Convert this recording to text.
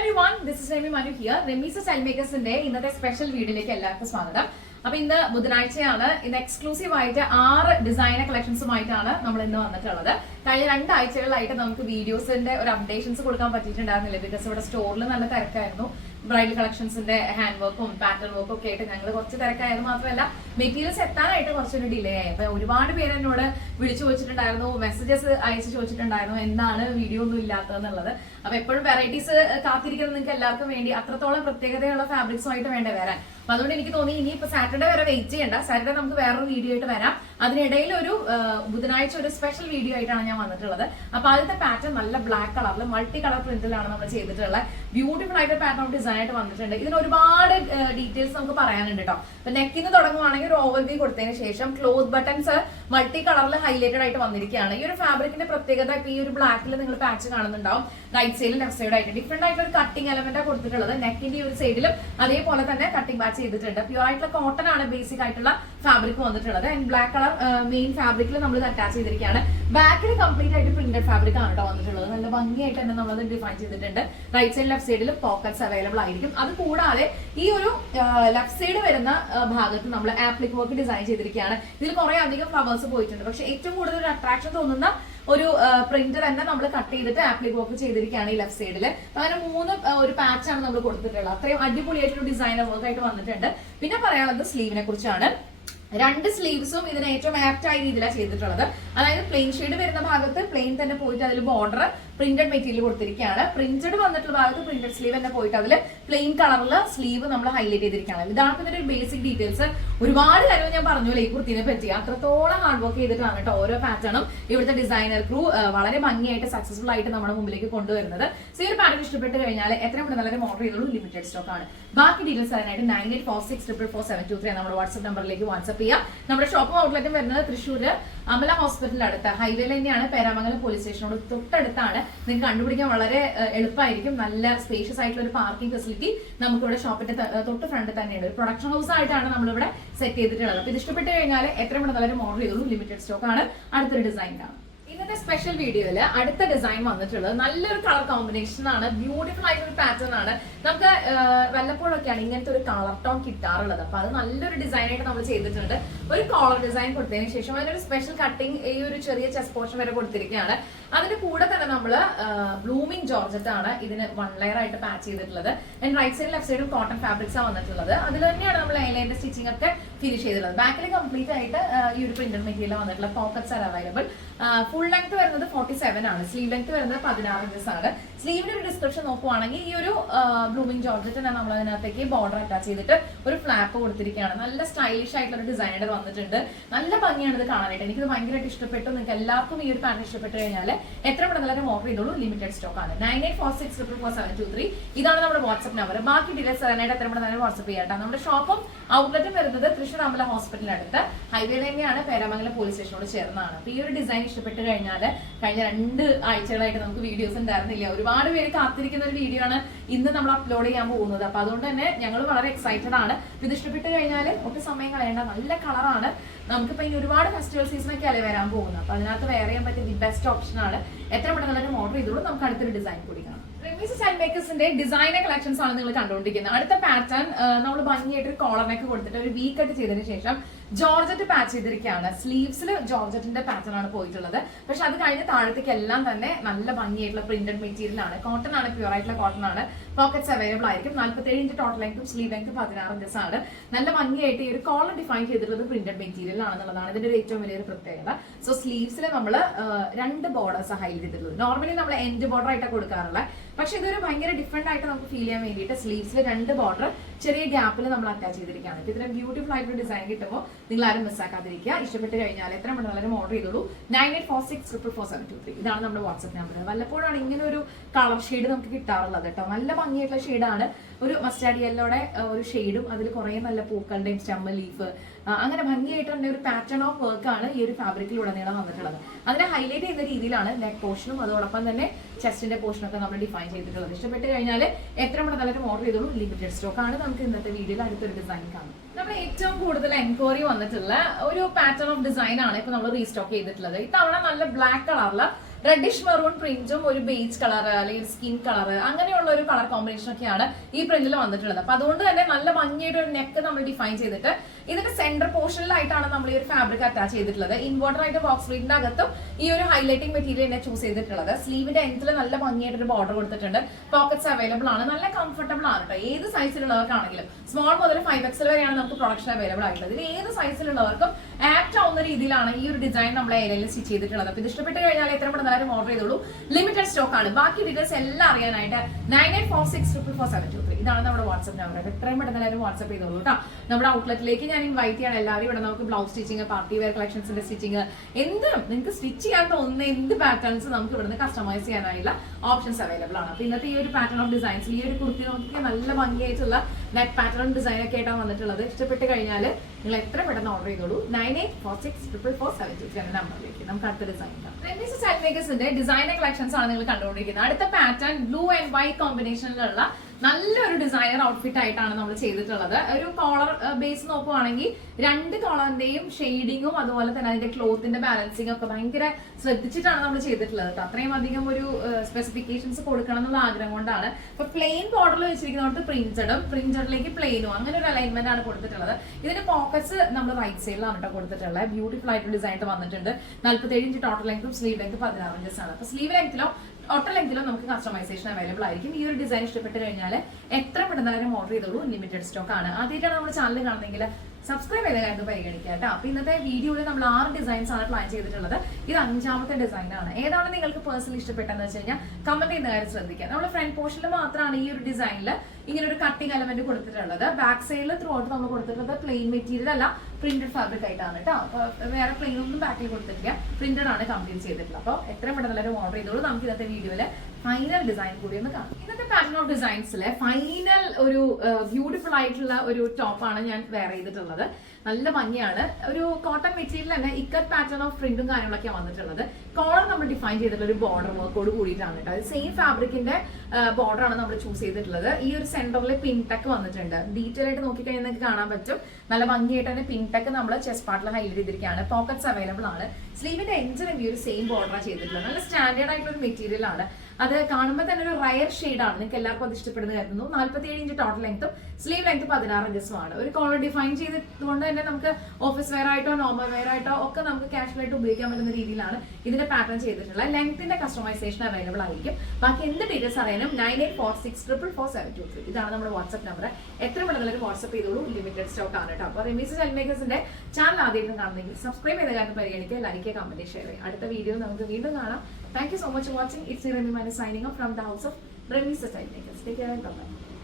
everyone, this is Remy Manu here. Remy's Style Makersന്റെ ഇന്നത്തെ special വീഡിയോയിലേക്ക് എല്ലാവർക്കും സ്വാഗതം. അപ്പൊ ഇന്ന് ബുധനാഴ്ചയാണ്. ഇന്ന് എക്സ്ക്ലൂസീവ് ആയിട്ട് 6 ഡിസൈനർ കളക്ഷൻസുമായിട്ടാണ് നമ്മൾ ഇന്ന് വന്നിട്ടുള്ളത്. കഴിഞ്ഞ 2 ആഴ്ചകളിലായിട്ട് നമുക്ക് വീഡിയോസിന്റെ ഒരു അപ്ഡേഷൻസ് കൊടുക്കാൻ പറ്റിയിട്ടുണ്ടായിരുന്നില്ല. ബിക്കോസ് ഇവിടെ സ്റ്റോറിൽ നല്ല തിരക്കായിരുന്നു. ബ്രൈഡൽ കളക്ഷൻസിന്റെ ഹാൻഡ് വർക്കും പാറ്റേൺ വർക്കും ഒക്കെ ആയിട്ട് ഞങ്ങൾ കുറച്ച് തിരക്കായത് മാത്രമല്ല മെറ്റീരിയൽസ് എത്താനായിട്ട് കുറച്ചൊരു ഡിലേ ആയി. അപ്പൊ ഒരുപാട് പേര് എന്നോട് വിളിച്ചു ചോദിച്ചിട്ടുണ്ടായിരുന്നു, മെസ്സേജസ് അയച്ച് ചോദിച്ചിട്ടുണ്ടായിരുന്നു എന്താണ് വീഡിയോ ഒന്നും ഇല്ലാത്തതെന്നുള്ളത്. അപ്പൊ എപ്പോഴും വെറൈറ്റീസ് കാത്തിരിക്കുന്നത് നിങ്ങൾക്ക് എല്ലാവർക്കും വേണ്ടി അത്രത്തോളം പ്രത്യേകതയുള്ള ഫാബ്രിക്സുമായിട്ട് വേണ്ടേ വരാൻ. അപ്പൊ അതുകൊണ്ട് എനിക്ക് തോന്നി ഇനി ഇപ്പൊ സാറ്റർഡേ വരെ വെയിറ്റ് ചെയ്യണ്ട, സാറ്റർഡേ നമുക്ക് വേറൊരു വീഡിയോ ആയിട്ട് വരാം. അതിനിടയിൽ ഒരു ബുധനാഴ്ച ഒരു സ്പെഷ്യൽ വീഡിയോ ആയിട്ടാണ് ഞാൻ വന്നിട്ടുള്ളത്. അപ്പൊ ആദ്യത്തെ പാറ്റേൺ നല്ല ബ്ലാക്ക് കളറിൽ മൾട്ടി കളർ പ്രിന്റിലാണ് നമ്മൾ ചെയ്തിട്ടുള്ളത്. ബ്യൂട്ടിഫുൾ ആയിട്ട് പാറ്റേൺ ഓഫ് ഡിസൈൻ ആയിട്ട് വന്നിട്ടുണ്ട്. ഇതിന് ഒരുപാട് ഡീറ്റെയിൽസ് നമുക്ക് പറയാനുണ്ട് കേട്ടോ. അപ്പൊ നെക്കിന്ന് തുടങ്ങുവാണെങ്കിൽ ഒരു ഓവർവ്യൂ കൊടുത്തതിന് ശേഷം ക്ലോത്ത് ബട്ടൺസ് മൾട്ടി കളറിൽ ഹൈലൈറ്റഡ് ആയിട്ട് വന്നിരിക്കുകയാണ്. ഈ ഒരു ഫാബ്രിക്കിന്റെ പ്രത്യേകത ഇപ്പൊ ഈ ഒരു ബ്ലാക്കിൽ നിങ്ങൾ പാച്ച് കാണുന്നുണ്ടാവും. റൈറ്റ് സൈഡിലും ലെഫ്റ്റ് സൈഡ് ആയിട്ട് ഡിഫറെന്റ് ആയിട്ടുള്ള ഒരു കട്ടിംഗ് എലമെന്റ് കൊടുത്തിട്ടുള്ളത്. നെക്കിന്റെ ഈ ഒരു സൈഡിലും അതേപോലെ തന്നെ കട്ടിംഗ് പാച്ച് ചെയ്തിട്ടുണ്ട്. പ്യൂർ ആയിട്ടുള്ള കോട്ടൺ ആണ് ബേസിക് ആയിട്ടുള്ള ഫാബ്രിക് വന്നിട്ടുള്ളത്. ആൻഡ് ബ്ലാക്ക് കളർ മെയിൻ ഫാബ്രിക്കിൽ നമ്മൾ അറ്റാച്ച് ചെയ്തിരിക്കുകയാണ്. ബാക്കിൽ കംപ്ലീറ്റ് ആയിട്ട് പ്രിന്റഡ് ഫാബ്രിക് ആണ് കേട്ടോ വന്നിട്ടുള്ളത്. നല്ല ഭംഗിയായിട്ട് തന്നെ നമ്മളത് ഡിഫൈൻ ചെയ്തിട്ടുണ്ട്. റൈറ്റ് സൈഡ് ലെഫ്റ്റ് സൈഡിലും പോക്കറ്റ്സ് അവൈലബിൾ ആയിരിക്കും. അത് കൂടാതെ ഈ ഒരു ലെഫ്റ്റ് സൈഡ് വരുന്ന ഭാഗത്ത് നമ്മൾ ആപ്ലിക് വർക്ക് ഡിസൈൻ ചെയ്തിരിക്കുകയാണ്. ഇതിൽ കുറെ അധികം ഫ്ലവേഴ്സ് പോയിട്ടുണ്ട്. പക്ഷെ ഏറ്റവും കൂടുതൽ ഒരു അട്രാക്ഷൻ തോന്നുന്ന ഒരു പ്രിന്റ് തന്നെ നമ്മൾ കട്ട് ചെയ്തിട്ട് ആപ്ലിക് വർക്ക് ചെയ്തിരിക്കുകയാണ് ഈ ലെഫ്റ്റ് സൈഡിൽ. അങ്ങനെ 3 ഒരു പാച്ചാണ് നമ്മൾ കൊടുത്തിട്ടുള്ളത്. അത്രയും അടിപൊളിയായിട്ടൊരു ഡിസൈനർ വർക്ക് ആയിട്ട് വന്നിട്ടുണ്ട്. പിന്നെ പറയാനുള്ളത് സ്ലീവിനെ കുറിച്ചാണ്. 2 സ്ലീവ്സും ഇതിന് ഏറ്റവും ആപ്റ്റ് ആയ രീതിയിലാണ് ചെയ്തിട്ടുള്ളത്. അതായത് പ്ലെയിൻ ഷെയ്ഡ് വരുന്ന ഭാഗത്ത് പ്ലെയിൻ തന്നെ പോയിട്ട് അതിൽ ബോർഡർ പ്രിന്റഡ് മെറ്റീരിയൽ കൊടുത്തിരിക്കുകയാണ്. പ്രിന്റഡ് വന്നിട്ടുള്ള ഭാഗത്ത് പ്രിന്റഡ് സ്ലീവ് തന്നെ പോയിട്ട് അതിൽ പ്ലെയിൻ കളറിൽ സ്ലീവ് നമ്മൾ ഹൈലൈറ്റ് ചെയ്തിരിക്കുകയാണ്. ഇതാണ് ഇതിന്റെ ഒരു ബേസിക് ഡീറ്റെയിൽസ്. ഒരുപാട് കാര്യങ്ങൾ ഞാൻ പറഞ്ഞു ഈ കുർത്തിനെ പറ്റി. അത്രത്തോളം ഹാർഡ് വർക്ക് ചെയ്തിട്ടാണ് കേട്ടോ ഓരോ പാറ്റേണും ഇവിടുത്തെ ഡിസൈനർ ക്രൂ വളരെ ഭംഗിയായിട്ട് സക്സസ്ഫുൾ ആയിട്ട് നമ്മുടെ മുമ്പിലേക്ക് കൊണ്ടുവരുന്നത്. സോ ഈ ഒരു പാറ്റേൺ ഇഷ്ടപ്പെട്ട് കഴിഞ്ഞാൽ എത്രയും കൂടെ നല്ല ഓർഡർ ചെയ്തോളൂ. ലിമിറ്റഡ് സ്റ്റോക്ക് ആണ്. ബാക്കി ഡീറ്റെയിൽസ് അതിനായിട്ട് 9846444723 നമ്മുടെ വാട്സ്ആപ്പ് നമ്പറിലേക്ക് വാട്സ്ആപ്പ് ചെയ്യാം. നമ്മുടെ ഷോപ്പും ഔട്ട്ലെറ്റും വരുന്നത് തൃശ്ശൂര് അമല ഹോസ്പിറ്റലിന്റെ അടുത്ത് ഹൈവേയിൽ തന്നെയാണ്. പേരാമംഗലം പോലീസ് സ്റ്റേഷനോട് തൊട്ടടുത്താണ്. നിങ്ങൾക്ക് കണ്ടുപിടിക്കാൻ വളരെ എളുപ്പമായിരിക്കും. നല്ല സ്പേഷ്യസ് ആയിട്ടുള്ള ഒരു പാർക്കിംഗ് ഫെസിലിറ്റി നമുക്കിവിടെ ഷോപ്പിന്റെ തൊട്ട് ഫ്രണ്ട് തന്നെയുണ്ട്. ഒരു പ്രൊഡക്ഷൻ ഹൗസ് ആയിട്ടാണ് നമ്മളിവിടെ സെറ്റ് ചെയ്തിട്ടുള്ളത്. അപ്പൊ ഇത് ഇഷ്ടപ്പെട്ട് കഴിഞ്ഞാൽ എത്രയും കൂടെ നല്ലൊരു ഓർഡർ ചെയ്തോളൂ. ലിമിറ്റഡ് സ്റ്റോക്ക് ആണ്. അടുത്തൊരു ഡിസൈൻ കാണാം. ഇന്നത്തെ സ്പെഷ്യൽ വീഡിയോയില് അടുത്ത ഡിസൈൻ വന്നിട്ടുള്ളത് നല്ലൊരു കളർ കോമ്പിനേഷൻ ആണ്. ബ്യൂട്ടിഫുൾ ആയിട്ടൊരു പാറ്റേൺ ആണ്. നമുക്ക് വല്ലപ്പോഴൊക്കെയാണ് ഇങ്ങനത്തെ ഒരു കളർ ടോൺ കിട്ടാറുള്ളത്. അപ്പൊ അത് നല്ലൊരു ഡിസൈൻ ആയിട്ട് നമ്മൾ ചെയ്തിട്ടുണ്ട്. ഒരു കോളർ ഡിസൈൻ കൊടുത്തതിന് ശേഷം അതിനൊരു സ്പെഷ്യൽ കട്ടിങ് ഈ ഒരു ചെറിയ ചെസ്റ്റ് പോർഷൻ വരെ കൊടുത്തിരിക്കുകയാണ്. അതിന് കൂടെ തന്നെ നമ്മൾ ബ്ലൂമിംഗ് ജോർജറ്റ് ആണ് ഇതിന് 1 ലെയർ ആയിട്ട് പാച്ച് ചെയ്തിട്ടുള്ളത്. ആൻഡ് റൈറ്റ് സൈഡ് ലെഫ്റ്റ് സൈഡും കോട്ടൺ ഫാബ്രിക്സ് ആണ് വന്നിട്ടുള്ളത്. അതിൽ തന്നെയാണ് നമ്മൾ ലൈനിന്റെ സ്റ്റിച്ചിങ് ഒക്കെ ഫിനിഷ് ചെയ്തിട്ടുള്ളത്. ബാക്കിൽ കംപ്ലീറ്റ് ആയിട്ട് ഈ ഒരു പ്രിന്റഡ് മെറ്റീരിയൽ വന്നിട്ടുള്ള പോക്കറ്റ്സ് ആണ് അവൈലബിൾ. ഫുൾ ലെങ്ത് വരുന്നത് 47 ആണ്. സ്ലീവ് ലെങ്ത് വരുന്നത് 16 ഇഞ്ചസ് ആണ്. സ്ലീവിന്റെ ഒരു ഡിസ്ക്രിപ്ഷൻ നോക്കുവാണെങ്കിൽ ഈ ഒരു ബ്ലൂമിംഗ് ജോർജറ്റ് നമ്മൾ അതിനകത്തേക്ക് ബോർഡർ അറ്റാച്ച് ചെയ്തിട്ട് ഒരു ഫ്ലാപ്പ് കൊടുത്തിരിക്കുകയാണ്. നല്ല സ്റ്റൈലിഷ് ആയിട്ടുള്ള ഡിസൈനർ വന്നിട്ടുണ്ട്. നല്ല ഭംഗിയാണ് ഇത് കാണാനായിട്ട്. എനിക്കിത് ഭയങ്കരമായിട്ട് ഇഷ്ടപ്പെട്ടു. നിങ്ങൾക്ക് എല്ലാവർക്കും ഈ ഒരു പാറ്റേൺ ഇഷ്ടപ്പെട്ട് കഴിഞ്ഞാൽ എത്ര പെട്ടെന്ന് ഓർഡർ ചെയ്തോളൂ. ലിമിറ്റഡ് സ്റ്റോക്ക് ആണ്. 9846444723 ഇതാണ് നമ്മുടെ വാട്സ്ആപ്പ് നമ്പർ. ബാക്കി ഡീറ്റെയിൽസ് അറിയാനായിട്ട് എത്ര പെട്ടെന്ന് വാട്സ്ആപ്പ് ചെയ്യാം. നമ്മുടെ ഷോപ്പും ഔട്ട്ലെറ്റും വരുന്നത് തൃശ്ശൂർ അമല ഹോസ്പിറ്റലിന് അടുത്ത് ഹൈവേയിൽ തന്നെയാണ്. പേരാമംഗലം പോലീസ് സ്റ്റേഷനോട് ചേർന്നാണ്. അപ്പൊ ഈ ഒരു ഡിസൈൻ ഇഷ്ടപ്പെട്ട് കഴിഞ്ഞാൽ കഴിഞ്ഞ 2 ആഴ്ചകളായിട്ട് നമുക്ക് വീഡിയോസ് ഉണ്ടായിരുന്നില്ല. ഒരുപാട് പേര് കാത്തിരിക്കുന്ന ഒരു വീഡിയോ ആണ് ഇന്ന് നമ്മൾ അപ്ലോഡ് ചെയ്യാൻ പോകുന്നത്. അപ്പൊ അതുകൊണ്ട് തന്നെ ഞങ്ങൾ വളരെ എക്സൈറ്റഡ് ആണ്. ഇത് ഇഷ്ടപ്പെട്ട് കഴിഞ്ഞാൽ ഒട്ടും സമയം കളയേണ്ട. നല്ല കളറാണ്. നമുക്കിപ്പോ ഇനി ഒരുപാട് ഫെസ്റ്റിവൽ സീസൺ ഒക്കെ അല്ലേ വരാൻ പോകുന്നത്. അപ്പൊ അതിനകത്ത് വെയർ ചെയ്യാൻ പറ്റിയ ദി ബെസ്റ്റ് ഓപ്ഷൻ ആണ്. എത്ര പെട്ടെന്ന് ഓർഡർ ചെയ്തോളൂ. നമുക്ക് അടുത്തൊരു ഡിസൈൻ കൂടി കാണാം. റെമീസ് സ്റ്റൈൽ മേക്കേഴ്സിന്റെ ഡിസൈനർ കളക്ഷൻസ് ആണ് നിങ്ങൾ കണ്ടുകൊണ്ടിരിക്കുന്നത്. അടുത്ത പാറ്റേൺ നമ്മൾ ഭംഗിയായിട്ട് ഒരു കോളർ നെക്ക് കൊടുത്തിട്ട് ഒരു വി കട്ട് ചെയ്തതിനു ശേഷം ജോർജറ്റ് പാച്ച് ചെയ്തിരിക്കുകയാണ്. സ്ലീവ്സിൽ ജോർജറ്റിന്റെ പാറ്റേൺ ആണ് പോയിട്ടുള്ളത്. പക്ഷെ അത് കഴിഞ്ഞ് താഴത്തേക്ക് എല്ലാം തന്നെ നല്ല ഭംഗിയായിട്ടുള്ള പ്രിന്റഡ് മെറ്റീരിയൽ ആണ്. കോട്ടൺ ആണ്. പ്യൂർ ആയിട്ടുള്ള കോട്ടൺ ആണ്. പോക്കറ്റ്സ് അവൈലബിൾ ആയിരിക്കും. 47 ഇഞ്ച് ടോട്ടൽ ലെങ്ത്തും സ്ലീവ് ലെങ്ത്തും 16 ഇഞ്ചസ് ആണ്. നല്ല ഭംഗിയായിട്ട് ഈ ഒരു കോളർ ഡിഫൈൻ ചെയ്തിട്ടുള്ളത് പ്രിന്റഡ് മെറ്റീരിയൽ ആണെന്നുള്ളതാണ് ഇതിന്റെ ഒരു ഏറ്റവും വലിയൊരു പ്രത്യേകത. സോ സ്ലീവ്സിൽ നമ്മൾ 2 ബോർഡേഴ്സ് ഹൈലൈറ്റ് ചെയ്തിട്ടുള്ളത്. നോർമലി നമ്മൾ എൻഡ് ബോർഡർ ആയിട്ടാണ് കൊടുക്കാറുള്ളത്. പക്ഷെ ഇതൊരു ഭയങ്കര ഡിഫറെന്റ് ആയിട്ട് നമുക്ക് ഫീൽ ചെയ്യാൻ വേണ്ടിയിട്ട് സ്ലീവ്സിൽ 2 ബോർഡർ ചെറിയ ഗ്യാപ്പിൽ നമ്മൾ അറ്റാച്ച് ചെയ്തിരിക്കുകയാണ്. ഇപ്പൊ ഇതിന് ബ്യൂട്ടിഫുൾ ആയിട്ടൊരു ഡിസൈൻ കിട്ടുമ്പോൾ നിങ്ങൾ ആരും മിസ്സാക്കാതിരിക്കുക. ഇഷ്ടപ്പെട്ട് കഴിഞ്ഞാൽ എത്ര പെട്ടെന്ന് ഓർഡർ ചെയ്തോളൂ. 9846444723 ഇതാണ് നമ്മുടെ വാട്സ്ആപ്പ് നമ്പർ. വല്ലപ്പോഴാണ് ഇങ്ങനെ ഒരു കളർ ഷെയ്ഡ് നമുക്ക് കിട്ടാറുള്ളത് കേട്ടോ. നല്ല ഭംഗിയായിട്ടുള്ള ഷെയ്ഡാണ്. ഒരു മസ്റ്റാർഡ് യെല്ലോടെ ഒരു ഷെയ്ഡും അതിൽ കുറെ നല്ല പൂക്കളുടെയും സ്റ്റെമ്മ് ലീഫ് അങ്ങനെ ഭംഗിയായിട്ട് തന്നെ ഒരു പാറ്റേൺ ഓഫ് വർക്ക് ആണ് ഈ ഒരു ഫാബ്രിക്കിലുടനീളം വന്നിട്ടുള്ളത്. അതിനെ ഹൈലൈറ്റ് ചെയ്യുന്ന രീതിയിലാണ് നെക്ക് പോർഷനും അതോടൊപ്പം തന്നെ ചെസ്റ്റിന്റെ പോർഷനൊക്കെ നമ്മൾ ഡിഫൈൻ ചെയ്തിട്ടുള്ളത്. ഇഷ്ടപ്പെട്ട് കഴിഞ്ഞാൽ എത്ര പെട്ടെന്ന് ഓർഡർ ചെയ്തോളൂ. ലിമിറ്റഡ് സ്റ്റോക്ക് ആണ്. നമുക്ക് ഇന്നത്തെ വീഡിയോയിൽ അടുത്തൊരു ഡിസൈൻ കാണാം. നമ്മൾ ഏറ്റവും കൂടുതൽ എൻക്വയറി വന്നിട്ടുള്ള ഒരു പാറ്റേൺ ഓഫ് ഡിസൈൻ ആണ് ഇപ്പൊ നമ്മൾ റീസ്റ്റോക്ക് ചെയ്തിട്ടുള്ളത്. ഇത്തവണ നല്ല ബ്ലാക്ക് കളറില് റെഡിഷ് മെറൂൺ പ്രിന്റും ഒരു ബേജ് കളർ അല്ലെങ്കിൽ സ്കിൻ കളർ അങ്ങനെയുള്ള ഒരു കളർ കോമ്പിനേഷൻ ഒക്കെയാണ് ഈ പ്രിന്റിൽ വന്നിട്ടുള്ളത്. അപ്പൊ അതുകൊണ്ട് തന്നെ നല്ല ഭംഗിയായിട്ട് ഒരു നെക്ക് നമ്മൾ ഡിഫൈൻ ചെയ്തിട്ട് ഇതിന്റെ സെന്റർ പോർഷനിലായിട്ടാണ് നമ്മൾ ഈ ഒരു ഫാബ്രിക് അറ്റാച്ച് ചെയ്തിട്ടുള്ളത്. ഇൻവേർട്ടർ ആയിട്ട് ബോക്സ് പ്രിന്റിന്റെ അകത്തും ഈ ഒരു ഹൈലൈറ്റിംഗ് മെറ്റീരിയൽ തന്നെ ചൂസ് ചെയ്തിട്ടുള്ളത്. സ്ലീവിന്റെ എൻഡിൽ നല്ല ഭംഗിയായിട്ട് ഒരു ബോർഡർ കൊടുത്തിട്ടുണ്ട്. പോക്കറ്റ്സ് അവൈലബിൾ ആണ്, നല്ല കംഫർട്ടബിൾ ആണ് കേട്ടോ. ഏത് സൈസിലുള്ളവർക്കാണെങ്കിലും സ്മോൾ മുതൽ 5XL വരെയാണ് നമുക്ക് പ്രൊഡക്ഷൻ അവൈലബിൾ ആയിട്ടുള്ളത്. ഇതിൽ ഏത് സൈസിലുള്ളവർക്കും ആപ്റ്റ് ആവുന്ന രീതിയിലാണ് ഈ ഒരു ഡിസൈൻ നമ്മൾ ഏരിയയിൽ സ്റ്റിച്ച് ചെയ്തിട്ടുള്ളത്. അപ്പൊ ഇത് ഇഷ്ടപ്പെട്ട് കഴിഞ്ഞാൽ എത്ര പെട്ടെന്ന് ഓർഡർ ചെയ്തോളൂ. ലിമിറ്റഡ് സ്റ്റോക്ക് ആണ്. ബാക്കി ഡീറ്റെയിൽസ് എല്ലാം അറിയാനായിട്ട് 9846444723 ഇതാണ് നമ്മുടെ വാട്സ്ആപ്പ് നമ്പർ. എത്രയും പെട്ടെന്ന് വാട്സ്ആപ്പ് ചെയ്തോളൂ കേട്ടോ. നമ്മുടെ ഔട്ട്ലെറ്റിലേക്ക് ഞാൻ ഇൻവൈറ്റ് ചെയ്യാൻ എല്ലാവരും. ഇവിടെ നമുക്ക് ബ്ലൗസ് സ്റ്റിച്ചിങ്, പാർട്ടി വെയർ കളക്ഷൻസിന്റെ സ്റ്റിച്ചിങ്, എന്തും നിങ്ങൾക്ക് സ്റ്റിച്ച് ചെയ്യാൻ തോന്നുന്ന എന്ത് പാറ്റേൺസ് നമുക്ക് ഇവിടുന്ന് കസ്റ്റമൈസ് ചെയ്യാനായുള്ള ഓപ്ഷൻസ് അവൈലബിൾ ആണ്. അപ്പൊ ഇന്നത്തെ ഈ ഒരു പാറ്റേൺ ഓഫ് ഡിസൈൻസ്, ഈ ഒരു കുർത്തി നോക്കി നല്ല ഭംഗിയായിട്ടുള്ള നെറ്റ് പാറ്റേൺ ഡിസൈൻ ഒക്കെ ആയിട്ടാണ് വന്നിട്ടുള്ളത്. ഇഷ്ടപ്പെട്ട് കഴിഞ്ഞാൽ നിങ്ങൾ എത്ര പെട്ടെന്ന് ഓർഡർ ചെയ്തോളൂ. 9846444723 എന്ന നമ്പറിലേക്ക്. നമുക്ക് അടുത്ത ഡിസൈൻ മേക്കേഴ്സിന്റെ ഡിസൈനർ കളക്ഷൻസ് ആണ് നിങ്ങൾ കണ്ടുകൊണ്ടിരിക്കുന്നത്. അടുത്ത പാറ്റേൺ ബ്ലൂ ആൻഡ് വൈറ്റ് കോമ്പിനേഷനിലുള്ള നല്ലൊരു ഡിസൈനർ ഔട്ട്ഫിറ്റ് ആയിട്ടാണ് നമ്മൾ ചെയ്തിട്ടുള്ളത്. ഒരു കോളർ ബേസ് നോക്കുവാണെങ്കിൽ രണ്ട് കോളറിന്റെയും ഷെയ്ഡിങ്ങും അതുപോലെ തന്നെ അതിന്റെ ക്ലോത്തിന്റെ ബാലൻസിങ് ഒക്കെ ഭയങ്കര ശ്രദ്ധിച്ചിട്ടാണ് നമ്മൾ ചെയ്തിട്ടുള്ളത്. അത്രയും അധികം ഒരു സ്പെസിഫിക്കേഷൻസ് കൊടുക്കണം എന്നുള്ള ആഗ്രഹം കൊണ്ടാണ്. ഇപ്പൊ പ്ലെയിൻ ബോർഡറിൽ വെച്ചിരിക്കുന്നതുകൊണ്ട് പ്രിന്റഡിലേക്ക് പ്ലെയിനും അങ്ങനെ ഒരു അലൈൻമെന്റ് ആണ് കൊടുത്തിട്ടുള്ളത്. ഇതിന്റെ പോക്കറ്റ്സ് നമ്മൾ റൈറ്റ് സൈഡിലാണ് കേട്ടോ കൊടുത്തിട്ടുള്ളത്. ബ്യൂട്ടിഫുൾ ആയിട്ട് ഡിസൈൻ വന്നിട്ടുണ്ട്. 47 ഇഞ്ച് ടോട്ടൽ ലെങ്തും സ്ലീവ് ലെങ്ത് 16 ഇഞ്ചസ് ആണ്. അപ്പൊ സ്ലീവ് ലെങ്ത്തിലോ ടോട്ടൽ ലെങ്തിലും നമുക്ക് കസ്റ്റമൈസേഷൻ അവൈലബിൾ ആയിരിക്കും. ഈ ഒരു ഡിസൈൻ ഇഷ്ടപ്പെട്ട് കഴിഞ്ഞാൽ എത്ര പെട്ടെന്ന് ഓർഡർ ചെയ്തോളൂ. ലിമിറ്റഡ് സ്റ്റോക്ക് ആണ്. ആദ്യമായിട്ടാണ് നമ്മുടെ ചാനൽ കാണുന്നെങ്കിൽ സബ്സ്ക്രൈബ് ചെയ്ത കാര്യം പരിഗണിക്കുക കേട്ടോ. അപ്പൊ ഇന്നത്തെ വീഡിയോയിൽ നമ്മൾ 6 ഡിസൈൻസ് ആണ് പ്ലാൻ ചെയ്തിട്ടുള്ളത്. ഇത് 5ാമത്തെ ഡിസൈൻ ആണ്. ഏതാണ് നിങ്ങൾക്ക് പേഴ്സണലി ഇഷ്ടപ്പെട്ടെന്ന് വെച്ച് കഴിഞ്ഞാൽ കമന്റ് ചെയ്യുന്ന കാര്യം ശ്രദ്ധിക്കുക. നമ്മുടെ ഫ്രണ്ട് പോർഷനിൽ മാത്രമാണ് ഈ ഒരു ഡിസൈനിൽ ഇങ്ങനെ ഒരു കട്ടിംഗ് എലമെന്റ് കൊടുത്തിട്ടുള്ളത്. ബാക്ക് സൈഡിൽ ത്രൂ ഔട്ട് നമ്മൾ കൊടുത്തിട്ടുള്ളത് പ്ലെയിൻ മെറ്റീരിയൽ അല്ല, പ്രിന്റഡ് ഫാബ്രിക് ആയിട്ടാണ് കേട്ടോ. വേറെ പ്ലെയിൻ ഒന്നും ബാക്കിൽ കൊടുത്തിട്ടില്ല, പ്രിന്റഡ് ആണ് കംപ്ലീറ്റ് ചെയ്തിട്ടുള്ളത്. അപ്പോൾ എത്രയും പെട്ടെന്ന് ഓർഡർ ചെയ്തോളൂ. നമുക്ക് ഇന്നത്തെ വീഡിയോയില് ഫൈനൽ ഡിസൈൻ കൂടി ഒന്ന് കാണാം. ഇന്നത്തെ പാറ്റേൺ ഓഫ് ഡിസൈൻസിലെ ഫൈനൽ ഒരു ബ്യൂട്ടിഫുൾ ആയിട്ടുള്ള ഒരു ടോപ്പാണ് ഞാൻ വെയർ ചെയ്തിട്ടുള്ളത്. നല്ല ഭംഗിയാണ്. ഒരു കോട്ടൺ മെറ്റീരിയൽ തന്നെ ഇക്കറ്റ് പാറ്റേൺ ഓഫ് പ്രിന്റും കാര്യങ്ങളൊക്കെ വന്നിട്ടുള്ളത്. കോളർ നമ്മൾ ഡിഫൈൻ ചെയ്തിട്ടുള്ള ഒരു ബോർഡർ വർക്കോട് കൂടിയിട്ടാണ് കേട്ടോ. സെയിം ഫാബ്രിക്കിന്റെ ബോർഡർ ആണ് നമ്മൾ ചൂസ് ചെയ്തിട്ടുള്ളത്. ഈ ഒരു സെന്ററിൽ പിൻടെക്ക് വന്നിട്ടുണ്ട്. ഡീറ്റെയിൽ ആയിട്ട് നോക്കിക്കഴിഞ്ഞാൽ നിങ്ങൾക്ക് കാണാൻ പറ്റും. നല്ല ഭംഗിയായിട്ട് തന്നെ പിൻടെക്ക് നമ്മൾ ചെസ്റ്റ് പാർട്ടിൽ ഹൈലൈറ്റ് ചെയ്തിരിക്കുകയാണ്. പോക്കറ്റ്സ് അവൈലബിൾ ആണ്. സ്ലീവിന്റെ എൻജിനും ഈ ഒരു സെയിം ബോർഡറാണ് ചെയ്തിട്ടുള്ളത്. നല്ല സ്റ്റാൻഡേർഡ് ആയിട്ടുള്ള ഒരു മെറ്റീരിയൽ ആണ്. അത് കാണുമ്പോൾ തന്നെ ഒരു റയർ ഷെയ്ഡ് ആണ്. നിങ്ങൾക്ക് എല്ലാവർക്കും അത് ഇഷ്ടപ്പെടുന്ന കരുതുന്നു. 47 ഇഞ്ച് ടോട്ടൽ ലെങ്ത്തും സ്ലീവ് ലെങ്ത് 16 ഇഞ്ചസും ആണ്. ഒരു കോളർ ഡിഫൈൻ ചെയ്തുകൊണ്ട് തന്നെ നമുക്ക് ഓഫീസ് വെയർ ആയിട്ടോ നോർമൽ വെയർ ആയിട്ടോ ഒക്കെ നമുക്ക് കാഷ്വൽ ആയിട്ട് ഉപയോഗിക്കാൻ പറ്റുന്ന രീതിയിലാണ് ഇതിന്റെ പാറ്റേൺ ചെയ്തിട്ടുള്ളത്. ലെങ്ത്തിന്റെ കസ്റ്റമൈസേഷൻ അവൈലബിൾ ആയിരിക്കും. ബാക്കി എന്ത് ഡീറ്റെയിൽസ് അറിയാനും 9846444723 ഇതാണ് നമ്മുടെ വാട്സ്ആപ്പ് നമ്പർ. എത്ര പെട്ടെന്ന് വാട്സ്ആപ്പ് ചെയ്തോളൂ. ലിമിറ്റഡ് സ്റ്റോക്ക് ആണ് കേട്ടോ. അപ്പോൾ റെമീസ സെൽമേക്കേഴ്സിന്റെ ചാനൽ ആദ്യമായിട്ട് കാണുന്നെങ്കിൽ സബ്സ്ക്രൈബ് ചെയ്ത കാര്യം പരിഗണിക്കുക, ലൈക്ക്, കമന്റ്, ഷെയർ ചെയ്യുക. അടുത്ത വീഡിയോ നമുക്ക് വീണ്ടും കാണാം. Thank you so much for watching. It's Remy Mani signing off from the house of Remisa Style Makers. Take care and bye-bye.